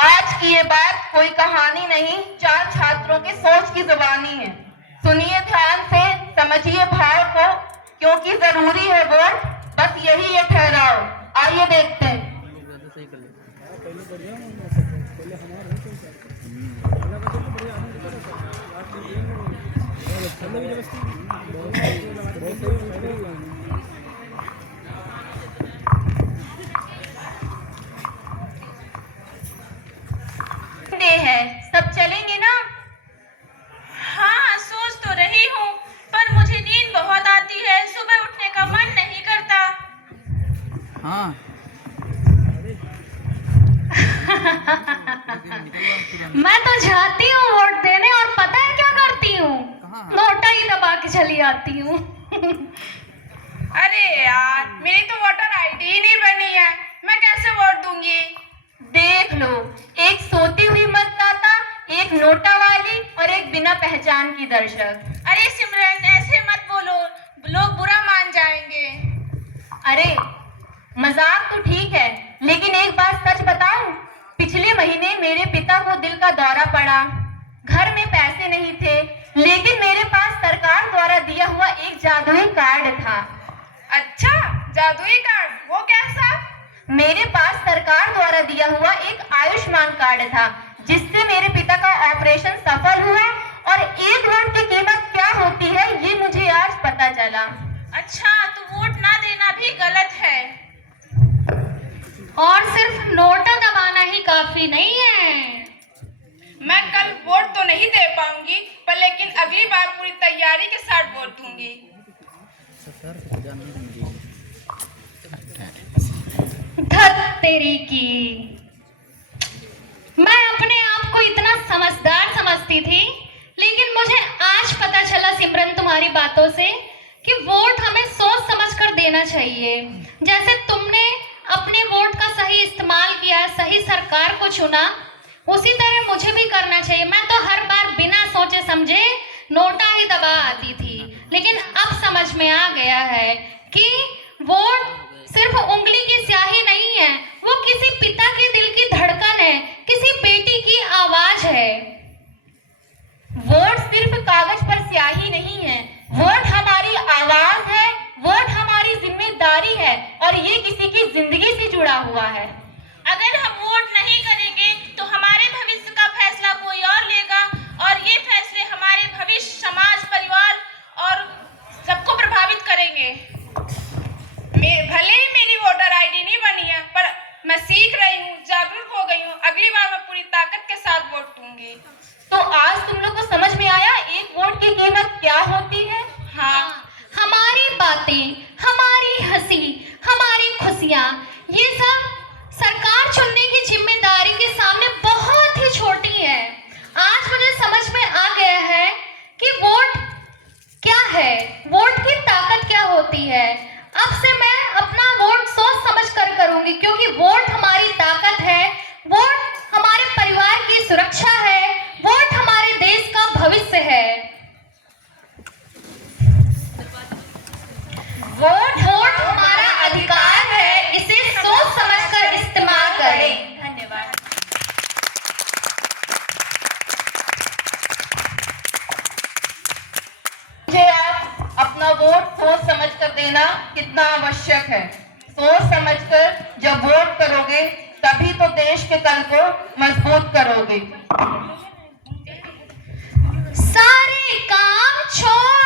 आज की ये बात कोई कहानी नहीं, 4 छात्रों की सोच की जुबानी है। सुनिए ध्यान से, समझिए भाव को, क्योंकि जरूरी है वोट, बस यही ये ठहराओ। आइए देखते हैं। है, सब चलेंगे ना? हाँ, सोच तो रही हूँ, पर मुझे नींद बहुत आती है, सुबह उठने का मन नहीं करता। हाँ। मैं तो जाती हूँ वोट देने और पता है क्या करती हूँ? नोटा ही दबा के चली आती हूँ। अरे यार, मेरी तो वोटर आईडी ही नहीं बनी है, मैं कैसे वोट दूंगी? देख लो, एक सोती हुई मतदाता, एक नोटा वाली और एक बिना पहचान की दर्शक। अरे सिमरन, ऐसे मत बोलो, लोग बुरा मान जाएंगे। अरे मजाक तो ठीक है, लेकिन एक बात सच बताऊं, पिछले महीने मेरे पिता को दिल का दौरा पड़ा। घर में पैसे नहीं थे, लेकिन मेरे पास सरकार द्वारा दिया हुआ एक जादुई कार्ड था। अच्छा, जादुई कार्ड, वो कैसा? मेरे पास सरकार द्वारा दिया हुआ एक आयुष्मान कार्ड था, जिससे मेरे पिता का ऑपरेशन सफल हुआ और 1 वोट की कीमत क्या होती है ये मुझे आज पता चला। अच्छा, तो वोट ना देना भी गलत है। और सिर्फ नोटा दबाना ही काफी नहीं है। मैं कल वोट तो नहीं दे पाऊंगी, पर लेकिन अगली बार पूरी तैयारी के साथ वोट दूंगी। धत तेरी की, मैं अपने आप को इतना समझदार समझती थी, लेकिन मुझे आज पता चला सिमरन तुम्हारी बातों से कि वोट हमें सोच समझकर देना चाहिए। जैसे तुमने अपने वोट का सही इस्तेमाल किया, सही सरकार को चुना, उसी तरह मुझे भी करना चाहिए। मैं तो हर बार बिना सोचे समझे नोटा ही दबा आती थी, लेकिन अब समझ में आ गया है कि वोट सिर्फ उंगली की स्याही नहीं है, वो किसी पिता के दिल की धड़कन है, किसी बेटी की आवाज है। वोट सिर्फ कागज पर स्याही नहीं है, वोट हमारी आवाज है, वोट हमारी जिम्मेदारी है और ये किसी की जिंदगी से जुड़ा हुआ है। अगर हम वोट नहीं करेंगे तो हमारे भविष्य का फैसला कोई और लेगा, और ये फैसले हमारे भविष्य, समाज, परिवार और सबको प्रभावित करेंगे। भले ही मेरी वोटर आईडी नहीं बनी है, पर मैं सीख रही हूँ, जागरूक हो गई हूँ। अगली बार मैं पूरी ताकत के साथ वोट दूंगी। तो आज तुम लोग को समझ में आया 1 वोट की कीमत क्या होती है? हाँ, हमारी बातें, हमारी हंसी, हमारी खुशियाँ, ये सब सरकार चुनने की जिम्मेदारी के सामने बहुत ही छोटी है। आज मुझे समझ में आ गया है कि वोट क्या है, वोट की ताकत क्या होती है। अब से मैं अपना वोट सोच समझ कर करूंगी, क्योंकि वोट हमारी ताकत है, वोट हमारे परिवार की सुरक्षा है, वोट हमारे देश का भविष्य है। वोट हमारा अधिकार है, इसे सोच समझकर इस्तेमाल करें। धन्यवाद। मुझे आप अपना वोट सोच समझकर देना कितना आवश्यक है। सोच समझकर जब वोट करोगे, तभी तो देश के कल को मजबूत करोगे। सारे काम छोड़